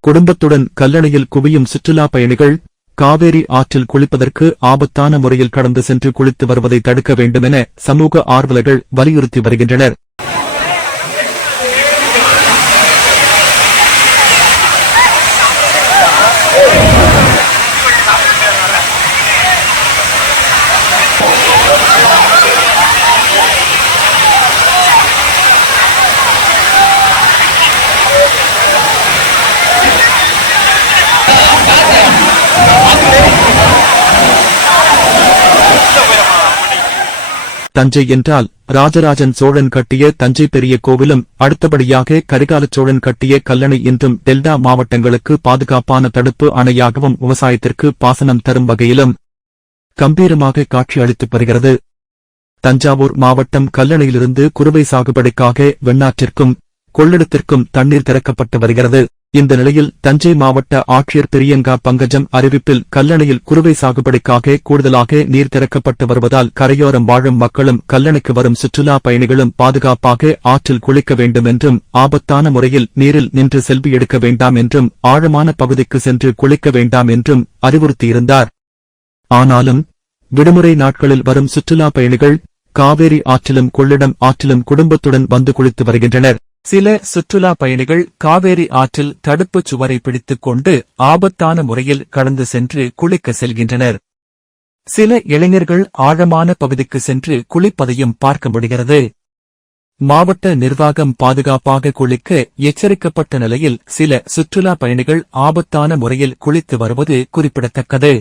குடும்பத்துடன் கல்லணையில் குவியும் சுற்றுலா பயணிகள் காவேரி ஆற்றில் குளிப்பதற்கு ஆபத்தான முறையில் கடந்து சென்று குளித்து வருவதை தடுக்க வேண்டுமென சமூக ஆர்வலர்கள் வலியுறுத்தி வருகின்றனர். தஞ்சை என்றால் ராஜராஜன் சோழன் கட்டிய தஞ்சை பெரிய கோவிலும் அடுத்தபடியாக கரிகாலச் சோழன் கட்டிய கல்லணை என்றும் டெல்டா மாவட்டங்களுக்கு பாதுகாப்பான தடுப்பு அணையாகவும் விவசாயத்திற்கு பாசனம் தரும் வகையிலும் கம்பீரமாக காட்சி அளித்து வருகிறது. தஞ்சாவூர் மாவட்டம் கல்லணையிலிருந்து குறுவை சாகுபடிக்காக வெண்ணாற்றிற்கும் கொள்ளிடத்திற்கும் தண்ணீர் திறக்கப்பட்டு வருகிறது. இந்த நிலையில் தஞ்சை மாவட்ட ஆட்சியர் பிரியங்கா பங்கஜம் அறிவிப்பில் கல்லணையில் குறுவை சாகுபடிக்காக கூடுதலாக நீர் திறக்கப்பட்டு வருவதால் கரையோரம் வாழும் மக்களும் கல்லணைக்கு வரும் சுற்றுலா பயணிகளும் பாதுகாப்பாக ஆற்றில் குளிக்க வேண்டும் என்றும் ஆபத்தான முறையில் நீரில் நின்று செல்வி எடுக்க வேண்டாம் என்றும் ஆழமான பகுதிக்கு சென்று குளிக்க வேண்டாம் என்றும் அறிவுறுத்தியிருந்தார். ஆனாலும் விடுமுறை நாட்களில் வரும் சுற்றுலா பயணிகள் காவேரி ஆற்றிலும் கொள்ளிடம் ஆற்றிலும் குடும்பத்துடன் வந்து குளித்து வருகின்றனர். சில சுற்றுலா பயணிகள் காவேரி ஆற்றில் தடுப்புச் சுவரை பிடித்துக் கொண்டு ஆபத்தான முறையில் கடந்து சென்று குளிக்க செல்கின்றனர். சில இளைஞர்கள் ஆழமான பகுதிக்கு சென்று குளிப்பதையும் பார்க்க முடிகிறது. மாவட்ட நிர்வாகம் பாதுகாப்பாக குளிக்க எச்சரிக்கப்பட்ட நிலையில் சில சுற்றுலா பயணிகள் ஆபத்தான முறையில் குளித்து வருவது குறிப்பிடத்தக்கது.